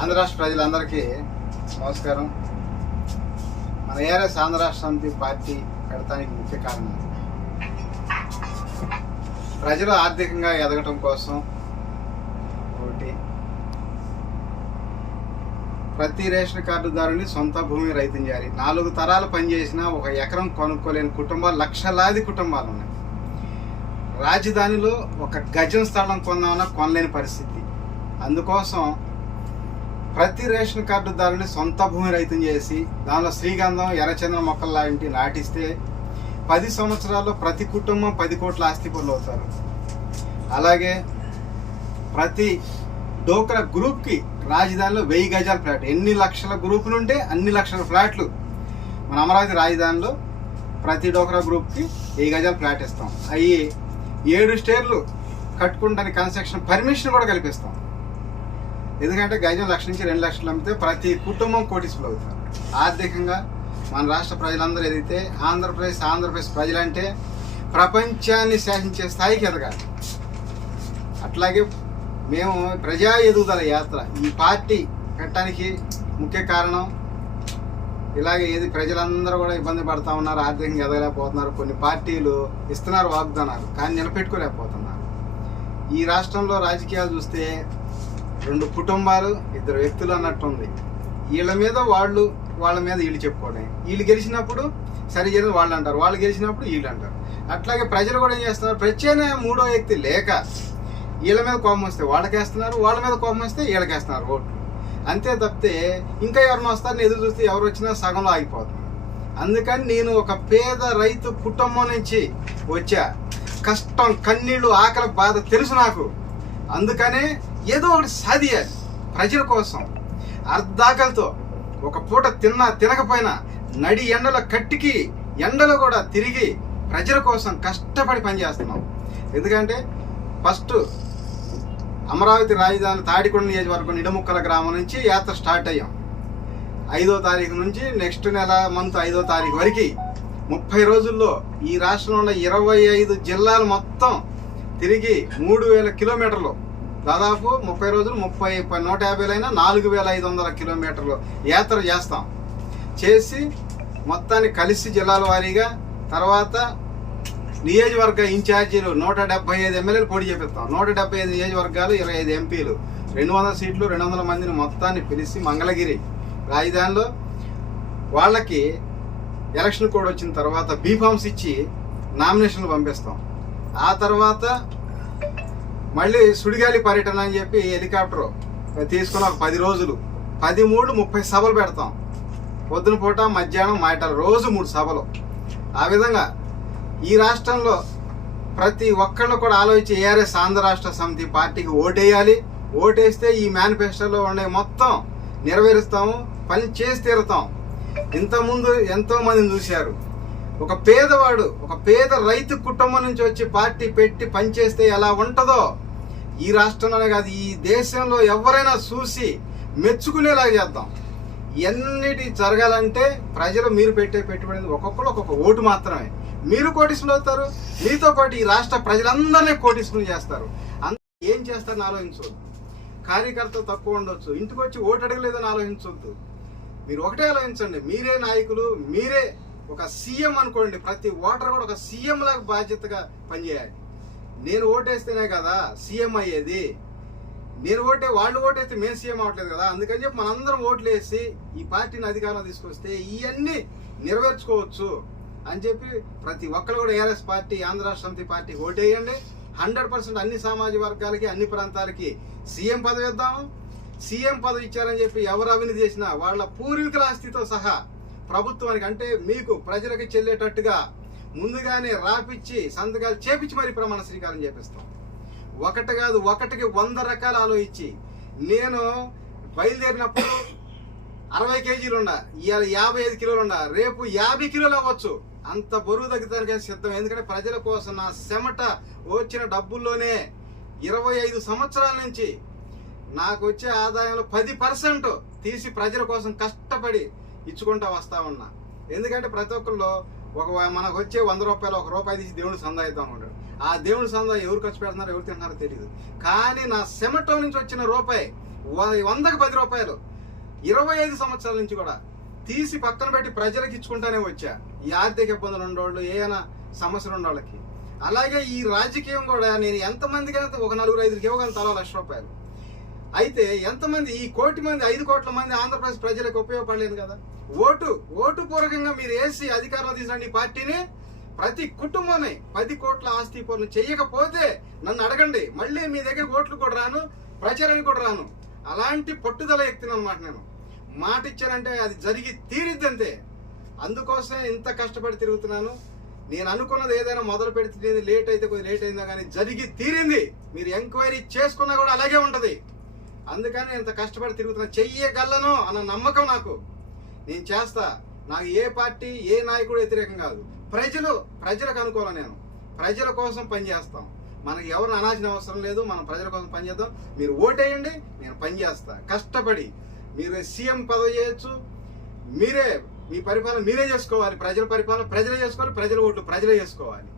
ఆంధ్ర రాష్ట్ర ప్రజలందరికీ నమస్కారం. మన ఏఆర్ఎస్ ఆంధ్ర రాష్ట్ర సమితి పార్టీ పెడతానికి ముఖ్య కారణం ప్రజలు ఆర్థికంగా ఎదగటం కోసం. ఒకటి, ప్రతి రేషన్ కార్డుదారుని సొంత భూమి రైతం చేయాలి. 4 తరాలు పనిచేసిన 1 ఎకరం కొనుక్కోలేని కుటుంబాలు, లక్షలాది కుటుంబాలు ఉన్నాయి. రాజధానిలో 1 గజం స్థలం కొందామన్నా కొనలేని పరిస్థితి. అందుకోసం ప్రతి రేషన్ కార్డుదారుని సొంత భూమి రైతం చేసి దానిలో శ్రీగంధం, ఎర్రచందనం మొక్కలు లాంటి నాటిస్తే 10 సంవత్సరాల్లో ప్రతి కుటుంబం 10 కోట్ల ఆస్తి పనులు అవుతారు. అలాగే ప్రతి డోక్రా గ్రూప్కి రాజధానిలో 1000 గజాల ఫ్లాట్. ఎన్ని లక్షల గ్రూపులు ఉంటే అన్ని లక్షల ఫ్లాట్లు మన అమరావతి రాజధానిలో ప్రతి డోక్రా గ్రూప్కి 1000 గజాల ఫ్లాట్ ఇస్తాం. అవి 7 స్టేర్లు కట్టుకుంటానికి కన్స్ట్రక్షన్ పర్మిషన్ కూడా కల్పిస్తాం. ఎందుకంటే గజం 1 లక్ష నుంచి 2 లక్షలు అమ్మితే ప్రతి కుటుంబం కోటీసులు అవుతారు. ఆర్థికంగా మన రాష్ట్ర ప్రజలందరూ ఎదిగితే ఆంధ్రప్రదేశ్ ప్రజలంటే ప్రపంచాన్ని శాసించే స్థాయికి ఎదగాలి. అట్లాగే మేము ప్రజా ఎదుగుదల యాత్ర ఈ పార్టీ పెట్టడానికి ముఖ్య కారణం ఇలాగే ప్రజలందరూ కూడా ఇబ్బంది పడుతూ ఉన్నారు, ఆర్థికంగా ఎదగలేకపోతున్నారు. కొన్ని పార్టీలు ఇస్తున్నారు వాగ్దానాలు, కానీ నిలబెట్టుకోలేకపోతున్నారు. ఈ రాష్ట్రంలో రాజకీయాలు చూస్తే 2 కుటుంబాలు 2 వ్యక్తులు అన్నట్టుంది. వీళ్ళ మీద వాళ్ళు, వాళ్ళ మీద వీళ్ళు చెప్పుకోవడం. వీళ్ళు గెలిచినప్పుడు సరి చేయడం వాళ్ళు అంటారు, వాళ్ళు గెలిచినప్పుడు వీళ్ళు అంటారు. అట్లాగే ప్రజలు కూడా ఏం చేస్తున్నారు, ప్రత్యేక 3వ వ్యక్తి లేక వీళ్ళ మీద కోపం వస్తే వాళ్ళకేస్తున్నారు, వాళ్ళ మీద కోపం వస్తే వీళ్ళకేస్తున్నారు ఓట్లు. అంతే తప్పితే ఇంకా ఎవరిని వస్తారని ఎదురు చూస్తే ఎవరు వచ్చినా సగంలో ఆగిపోతున్నారు. అందుకని నేను ఒక పేద రైతు కుటుంబం నుంచి వచ్చా. కష్టం, కన్నీళ్ళు, ఆకలి, బాధ తెలుసు నాకు. అందుకనే ఏదో ఒకటి సాధియాలి ప్రజల కోసం. అర్ధాకలతో ఒక పూట తినకపోయినా నడి ఎండల కట్టికి ఎండలో కూడా తిరిగి ప్రజల కోసం కష్టపడి పనిచేస్తున్నాం. ఎందుకంటే ఫస్ట్ అమరావతి రాజధాని తాడికొండ నియోజకవర్గం నిడముక్కల గ్రామం నుంచి యాత్ర స్టార్ట్ అయ్యాం. 5వ తారీఖు నుంచి నెక్స్ట్ నెల మంత్ 5వ తారీఖు వరకు 30 రోజుల్లో ఈ రాష్ట్రంలో ఉన్న 25 జిల్లాలు మొత్తం తిరిగి 3000 కిలోమీటర్లు, దాదాపు 30 రోజులు 150 4500 కిలోమీటర్లు యాత్ర చేస్తాం. చేసి మొత్తాన్ని కలిసి జిల్లాల వారీగా తర్వాత నియోజకవర్గ ఇన్ఛార్జీలు 175 ఎమ్మెల్యేలు పోటీ చేపిస్తాం. 175 నియోజకవర్గాలు, 25 ఎంపీలు, 200 సీట్లు, 200 మందిని మొత్తాన్ని పిలిచి మంగళగిరి రాజధానిలో వాళ్ళకి ఎలక్షన్ కోడ్ వచ్చిన తర్వాత బీఫామ్స్ ఇచ్చి నామినేషన్లు పంపిస్తాం. ఆ తర్వాత మళ్ళీ సుడిగాలి పర్యటన అని చెప్పి హెలికాప్టర్ తీసుకుని ఒక 10 రోజులు 30 సభలు పెడతాం. పొద్దున పూట, మధ్యాహ్నం, మాటలు, రోజు 3 సభలు. ఆ విధంగా ఈ రాష్ట్రంలో ప్రతి ఒక్కళ్ళు కూడా ఆలోచించి ఏఆర్ఎస్ ఆంధ్ర రాష్ట్ర సమితి పార్టీకి ఓటేయాలి. ఓటేస్తే ఈ మేనిఫెస్టోలో ఉండే మొత్తం నెరవేరుస్తాము, పని చేసి తీరుతాం. ఇంతకుముందు ఎంతో మందిని చూశారు. ఒక పేదవాడు, ఒక పేద రైతు కుటుంబం నుంచి వచ్చి పార్టీ పెట్టి పనిచేస్తే ఎలా ఉంటుందో ఈ రాష్ట్రంలోనే కాదు ఈ దేశంలో ఎవరైనా చూసి మెచ్చుకునేలాగా చేద్దాం. ఎన్నిటి జరగాలంటే ప్రజలు మీరు పెట్టే పెట్టుబడి ఒక్కొక్కరు ఒక్కొక్క ఓటు మాత్రమే. మీరు కోటీసులు అవుతారు, మీతో పాటు ఈ రాష్ట్ర ప్రజలందరినీ కోటీసులు చేస్తారు. ఏం చేస్తారని ఆలోచించవద్దు. కార్యకర్త తక్కువ ఉండొచ్చు, ఇంటికి వచ్చి ఓటు అడగలేదని ఆలోచించవద్దు. మీరు ఒకటే ఆలోచించండి, మీరే నాయకులు, మీరే ఒక సీఎం అనుకోండి. ప్రతి ఓటర్ కూడా ఒక సీఎం లాగా బాధ్యతగా పనిచేయాలి. నేను ఓటేస్తేనే కదా సీఎం అయ్యేది. వాళ్ళు ఓటేస్తే మేము సీఎం అవ్వట్లేదు కదా. అందుకని చెప్పి మనందరం ఓట్లు వేసి ఈ పార్టీని అధికారంలో తీసుకొస్తే ఇవన్నీ నెరవేర్చుకోవచ్చు అని చెప్పి ప్రతి ఒక్కరు కూడా ఏఆర్ఎస్ పార్టీ, ఆంధ్ర రాష్ట్ర సమితి పార్టీ ఓటేయండి. 100% అన్ని సామాజిక వర్గాలకి, అన్ని ప్రాంతాలకి సీఎం పదవి ఇద్దాము. సీఎం పదవి ఇచ్చారని చెప్పి ఎవరు అవినీతి చేసినా వాళ్ళ పూర్వీకుల ఆస్తితో సహా ప్రభుత్వానికి, అంటే మీకు ప్రజలకి చెల్లేటట్టుగా ముందుగానే రాపిచ్చి సంతకాలు చేపించి మరి ప్రమాణ స్వీకారం చేపిస్తాం. ఒకటి కాదు, ఒకటికి 100 రకాలు ఆలోచించి. నేను బయలుదేరినప్పుడు 60 కేజీలు ఉన్నా, ఇవాళ 55 కిలోలు ఉన్నా, రేపు 50 కిలోలు అవ్వచ్చు. అంత బరువు తగ్గుతానికే సిద్ధం. ఎందుకంటే ప్రజల కోసం నా చెమట వచ్చిన డబ్బుల్లోనే 25 సంవత్సరాల నుంచి నాకు వచ్చే ఆదాయంలో 10% తీసి ప్రజల కోసం కష్టపడి ఇచ్చుకుంటా వస్తా ఉన్నా. ఎందుకంటే ప్రతి ఒక్కళ్ళు మనకు వచ్చే 100 రూపాయలు 1 రూపాయి తీసి దేవుడు సందా ఇద్దాం ఉంటాడు. ఆ దేవుడి సందా ఎవరు ఖర్చు పెడుతున్నారో ఎవరు తింటున్నారో తెలియదు. కానీ నా చెమటో నుంచి వచ్చిన రూపాయి 100కి 10 రూపాయలు 25 సంవత్సరాల నుంచి కూడా తీసి పక్కన పెట్టి ప్రజలకు ఇచ్చుకుంటానే వచ్చా. ఈ ఆర్థిక ఇబ్బందులు ఉండేవాళ్ళు, ఏమైనా సమస్యలు ఉండేవాళ్ళకి. అలాగే ఈ రాజకీయం కూడా నేను ఎంతమందికి ఒక 4-5కి ఇవ్వగలను తలా ₹1,00,000. అయితే ఎంతమంది ఈ 1 కోటి మంది 5 కోట్ల మంది ఆంధ్రప్రదేశ్ ప్రజలకు ఉపయోగపడలేదు కదా. ఓటు పూర్వకంగా మీరు వేసి అధికారంలో తీసిన ఈ పార్టీని ప్రతి కుటుంబాన్ని 10 కోట్ల ఆస్తి పనులు చేయకపోతే నన్ను అడగండి, మళ్ళీ మీ దగ్గర ఓట్లు కూడా రాను, ప్రచారానికి కూడా రాను. అలాంటి పట్టుదల ఎక్కిన అనమాట. నేను మాట ఇచ్చానంటే అది జరిగి తీరిద్ది అంతే. అందుకోసమే ఇంత కష్టపడి తిరుగుతున్నాను. నేను అనుకున్నది ఏదైనా మొదలు పెడితే లేట్ అయితే కొద్దిగా లేట్ అయిందా కానీ జరిగి తీరింది. మీరు ఎంక్వైరీ చేసుకున్నా కూడా అలాగే ఉంటది. అందుకని ఇంత కష్టపడి తిరుగుతున్నా. చెయ్యగలను అన్న నమ్మకం నాకు. నేను చేస్తా. నాకు ఏ పార్టీ ఏ నాయకుడు వ్యతిరేకం కాదు. ప్రజలకు అనుకూలం. నేను ప్రజల కోసం పనిచేస్తాం. మనకి ఎవరిని అనాల్సిన అవసరం లేదు. మనం ప్రజల కోసం పనిచేద్దాం. మీరు ఓటేయండి, నేను పనిచేస్తా కష్టపడి. మీరు సీఎం పదవి చేయొచ్చు, మీరే మీ పరిపాలన మీరే చేసుకోవాలి. ప్రజల పరిపాలన ప్రజలే చేసుకోవాలి, ప్రజల ఓట్లు ప్రజలే చేసుకోవాలి.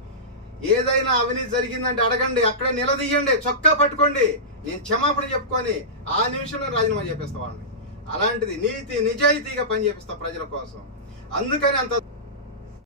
ఏదైనా అవినీతి జరిగిందంటే అడగండి, అక్కడే నిలదీయండి, చొక్కా పట్టుకోండి. నేను క్షమాపణ చెప్పుకొని ఆ నిమిషంలో రాజీనామా చేపిస్తా వాళ్ళని. అలాంటిది నీతి నిజాయితీగా పని చేపిస్తా ప్రజల కోసం. అందుకని అంత